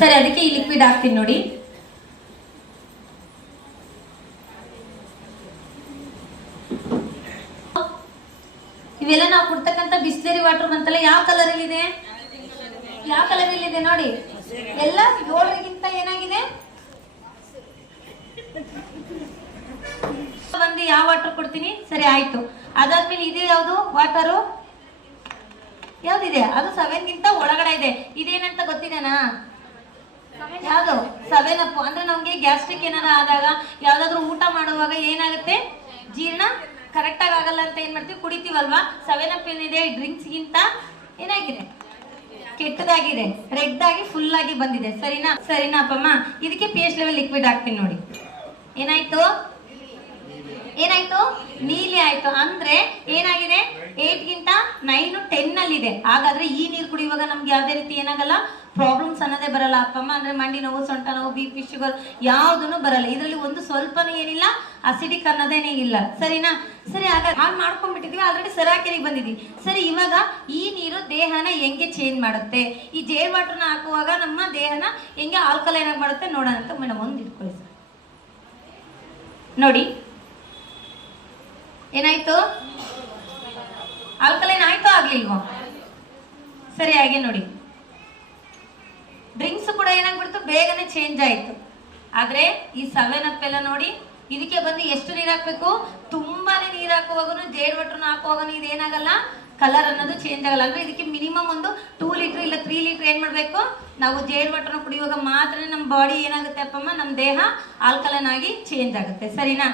ಸರಿ, ಅದಕ್ಕೆ ಈ ಲಿಕ್ವಿಡ್ ಹಾಕ್ತೀನಿ ನೋಡಿ. ಇವೆಲ್ಲ ನಾವು ಕೊಡ್ತಕ್ಕಂತ ಬಿಸ್ಲೇರಿ ವಾಟರ್ ಅಂತಲ್ಲ ಯಾವ ಕಲರ್ ಅಲ್ಲಿ ಇದೆ? ಯಾವ ಕಲರ್ ಅಲ್ಲಿ ಇದೆ ನೋಡಿ? ಎಲ್ಲ ಏಳರಿಗಿಂತ ಏನಾಗಿದೆ? ಬಂದು ಯಾವ ವಾಟರ್ ಕೊಡ್ತೀನಿ? ಸರಿ, ಆಯ್ತು. ಅದಾದ್ಮೇಲೆ ಇದು ಯಾವ್ದು? ವಾಟರು ಯಾವ್ದಿದೆ? ಅದು ಸೆವೆನ್ಗಿಂತ ಒಳಗಡೆ ಇದೆ. ಇದೇನಂತ ಗೊತ್ತಿದೆನಾ? ಯಾವುದು? ಸವೆನ್ ಅಪ್ ಅಂದ್ರೆ ನಮ್ಗೆ ಗ್ಯಾಸ್ಟ್ರಿಕ್ ಏನಾರ ಆದಾಗ ಯಾವ್ದಾದ್ರು ಊಟ ಮಾಡುವಾಗ ಏನಾಗುತ್ತೆ? ಜೀರ್ಣ ಕರೆಕ್ಟ್ ಆಗಿ ಆಗಲ್ಲ ಅಂತ ಏನ್ ಮಾಡ್ತೀವಿ? ಕುಡಿತೀವಲ್ವಾ? ಸವೆನ್ ಅಪ್ ಏನಿದೆ? ಡ್ರಿಂಕ್ಸ್ ಗಿಂತ ಏನಾಗಿದೆ? ಕೆಟ್ಟದಾಗಿದೆ. ರೆಡ್ ಆಗಿ ಫುಲ್ ಆಗಿ ಬಂದಿದೆ. ಸರಿನಾ? ಸರಿನಾ ಅಪ್ಪಮ್ಮ? ಇದಕ್ಕೆ ಪಿ ಎಚ್ ಲೆವೆಲ್ ಲಿಕ್ವಿಡ್ ಹಾಕ್ತೀನಿ ನೋಡಿ. ಏನಾಯ್ತು? ಏನಾಯ್ತು? ನೀಲಿ ಆಯ್ತು. ಅಂದ್ರೆ ಏನಾಗಿದೆ? ಏಟ್ ಗಿಂತ ನೈನ್ ಇದೆ ಹಾಗಾದ್ರೆ ಈ ನೀರು ಕುಡಿಯುವಾಗ ನಮ್ಗೆ ಯಾವುದೇ ರೀತಿ ಏನಾಗಲ್ಲ? ಪ್ರಾಬ್ಲಮ್ಸ್ ಅನ್ನೋದೇ ಬರಲ್ಲ. ಅಪ್ಪಮ್ಮ ಅಂದ್ರೆ ಮಂಡಿ ನೋವು, ಸೊಂಟ ನೋವು ಬಿ ಪಿ ಶುಗರ್ ಯಾವುದನ್ನು ಬರಲ್ಲ. ಇದರಲ್ಲಿ ಒಂದು ಸ್ವಲ್ಪನೂ ಏನಿಲ್ಲ ಅಸಿಡಿಕ್ ಅನ್ನೋದೇನೇ ಇಲ್ಲ. ಸರಿನಾ? ಸರಿ ಆಗ ಹಾಗೆ ಮಾಡ್ಕೊಂಡ್ಬಿಟ್ಟಿದ್ವಿ. ಆಲ್ರೆಡಿ ಸರಾಕೆರಿಗೆ ಬಂದಿದ್ವಿ. ಸರಿ, ಇವಾಗ ಈ ನೀರು ದೇಹನ ಹೆಂಗೆ ಚೇಂಜ್ ಮಾಡುತ್ತೆ? ಈ ಜೇರ್ ವಾಟರ್ನ ಹಾಕುವಾಗ ನಮ್ಮ ದೇಹನ ಹೆಂಗೆ ಆಲ್ಕಲೈನ್ ಆಗಿ ಮಾಡುತ್ತೆ ನೋಡೋಣ ಅಂತ ಮೇಡಮ್ ಒಂದು ಇಟ್ಕೊಳ್ಳಿ ಸರ್. ನೋಡಿ. ಏನಾಯ್ತು? ಆಲ್ಕಲೈನ್ ಆಯ್ತೋ ಆಗ್ಲಿಲ್ವೋ? ಸರಿ ಹಾಗೆ ನೋಡಿ. ಡ್ರಿಂಕ್ಸ್ ಕೂಡ ಏನಾಗ್ಬಿಡ್ತು? ಬೇಗನೆ ಚೇಂಜ್ ಆಯ್ತು. ಆದ್ರೆ ಈ ಸವೆನ್ ಅಪ್ ಎಲ್ಲ ನೋಡಿ, ಇದಕ್ಕೆ ಬಂದು ಎಷ್ಟು ನೀರು ಹಾಕ್ಬೇಕು? ತುಂಬಾನೇ ನೀರು ಹಾಕುವಾಗ ಜೇಡ್ ವಾಟರ್ನ ಹಾಕುವಾಗ ಇದೇನಾಗಲ್ಲ. ಕಲರ್ ಅನ್ನೋದು ಚೇಂಜ್ ಆಗಲ್ಲ. ಅಂದ್ರೆ ಇದಕ್ಕೆ ಮಿನಿಮಮ್ ಒಂದು ಟೂ ಲೀಟರ್ ಇಲ್ಲ ತ್ರೀ ಲೀಟರ್ ಏನ್ ಮಾಡ್ಬೇಕು? ನಾವು ಜೇಡ್ ವಾಟರ್ನ ಕುಡಿಯುವಾಗ ಮಾತ್ರ ನಮ್ಮ ಬಾಡಿ ಏನಾಗುತ್ತೆ ಅಪ್ಪಮ್ಮ? ನಮ್ಮ ದೇಹ ಆಲ್ಕಲನ್ ಆಗಿ ಚೇಂಜ್ ಆಗುತ್ತೆ. ಸರಿನಾ?